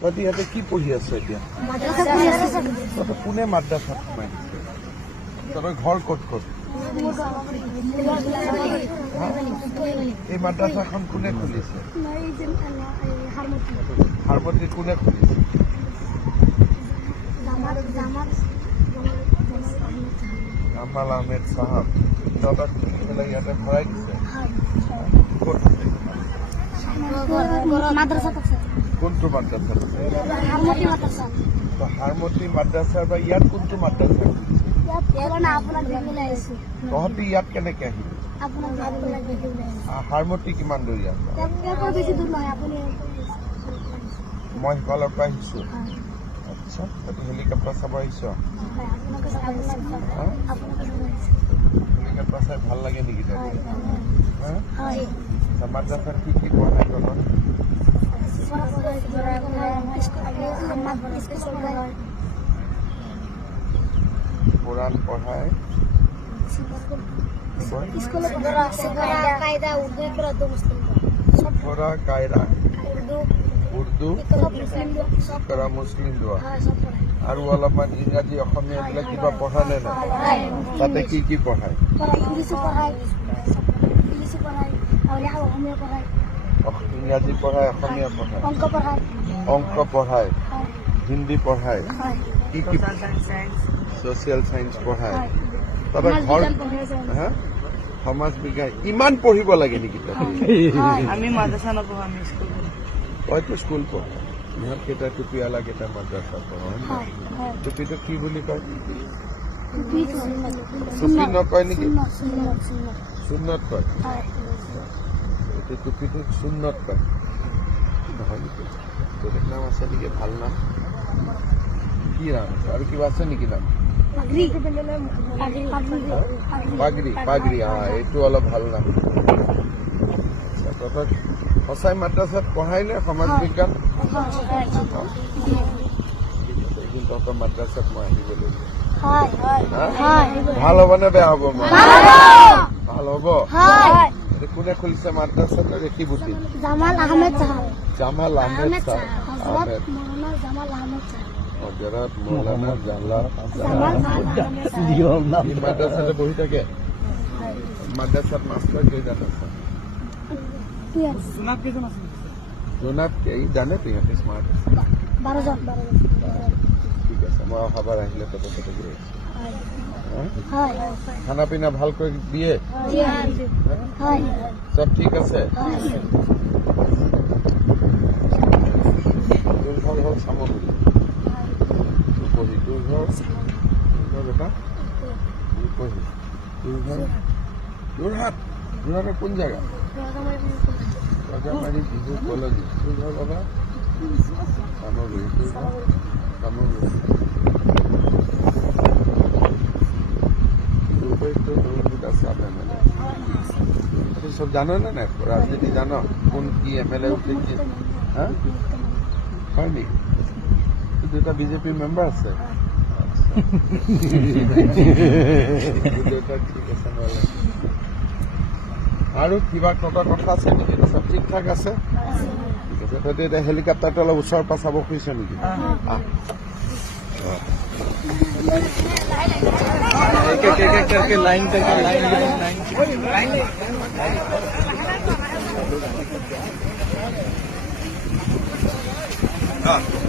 তহঁতি ইয়াতে কি পঢ়ি আছ এতিয়া? কোনে মাদ্ৰাছাত সোমাই দিছে? তহঁতৰ ঘৰ ক'ত ক'ত? এই মাদ্ৰাছাখন কোনে খুলিছে? হাৰমতি কোনে খুলিছে? কামাল আহমেদ ইয়াতে ভৰাই দিছে? মাদ্রাসা কোনটো মাদ্ৰাছাত আছে হারমতি মাদ্রাসা তো হাৰমতি মাদ্ৰাছাৰ বা ইয়াত কোনটো মাদ্ৰাছা পুরানা আপনার দেখলে আইছে তহঁতি ইয়াত কেনেকে আহিলি আপনার আপনার দেখলে আইছে আ- হাৰমতি কিমান দূৰ ইয়াৰ পৰা এরপর বেশি দূর নয় আপনি মই সিফালৰ পৰা আহিছো আচ্ছা তহঁতি হেলিকপ্টাৰ চাব আহিছ আপনাকে হা? আপনাকে হেলিকপ্টাৰ চাই ভাল লাগে নেকি তহঁতি হা? হয় আচ্ছা, মাদ্ৰাছাত কি কি পঢ়াই তহঁতক কোৰাণ পঢ়াই স্কুলে সিকারা কায়দা। উর্দু ইকরা দো মুসলিম কায়ৰা উর্দু উৰ্দু সব মুসলিম হ্যাঁ আৰু অলপমান ইংৰাজী অসমীয়া এইবিলাক কিবা পঢ়া নে? তাতে কি কি পঢ়ায় পড়ায়? ইংলিশ পড়ায়। ইংলিশ পড়ায়। আর অসমীয়া পড়ায়। অস- ইংৰাজী পঢ়ায় অসমীয়া পঢ়ায়। অংক পঢ়ায়। হিন্দী পঢ়ায় হয়। কি কি ছচিয়েল চাইন্স পঢ়ায়। সমাজ ঘৰ পঢ়ায় হা? সমাজ বিজ্ঞান ইমান পঢ়িব লাগে নেকি তহঁতি হয়। আমি মাদ্রাসা নপঢ়ো আমি স্কুল পঢ়ো। তইতো স্কুল পঢ়। ইহঁত কেইটা মাদ্ৰাছা পঢ় হয় নে? হয় হয়। টুপিটো কি বুলি কয়? টুপি নকয় নেকি? চুন্নত কয়। হয় চুন্নত কয় নহয় নেকি বেলেগ নাম আছে নেকি ভালো নাম। কি নাম? আছে আৰু কিবা আছে নেকি নাম? পাগড়ি। পাগড়ি পাগৰি এইটো অলপ ভালো নাম। আচ্ছা, তহঁতক সঁচাই মাদ্ৰাছাত পঢ়াই নে সমাজ বিজ্ঞান? এদিন তহঁতৰ মাদ্ৰাছাত মই আহিব লাগিব। হয়? হয়। ভালো হ'ব নে বেয়া হ'ব মই? হয় এইটো কোনে খুলিছে মাদ্ৰাছাটো ৰেখিবুটি জামাল আহমেদ সাহেব জামাল আহমেদ সাহেব হজরত মৌলানা জামাল আহমেদ সাহেব হজৰত মৌলানা জালা জামাল আহমেদ মাদ্ৰাছাতে বহি থাকে? মাদ্ৰাছাত মাষ্টৰ কেইজন আছে? Yes, জোনাক কেইজন আছে? জোনাত এই জানে সিহঁতে স্মাৰ্ট তাতে গৈ আছো। হা? হয়। খানা পিনা ভালকৈ দিয়ে? হয়। চব ঠিক আছে? ঘৰ হ'ল ৰূপহী তোৰ ঘৰ বেটা? ৰূপহী তোৰ ঘৰ যোৰহাট যোৰহাটৰ কোন ৰজামাৰী বিহু তোৰ ঘৰ বাবা? চামগুৰি তোৰ ঘৰ সব জানো না না? রাজনীতি জানো? কোন কি এম এল এ উঠে কি? হ্যাঁ? হয় নেকি তুই দুটা বিজেপি মেম্বাৰ আছে। আৰু কিবা কটা কথা আছে নেকি? চব ঠিক ঠাক আছে? ঠিক এতিয়া হেলিকপ্টাৰটো অলপ ওচৰৰ পৰা চাব খুজিছ নেকি? আহ। एक एक एक एक करके लाइन करके लाइन लाइन আহ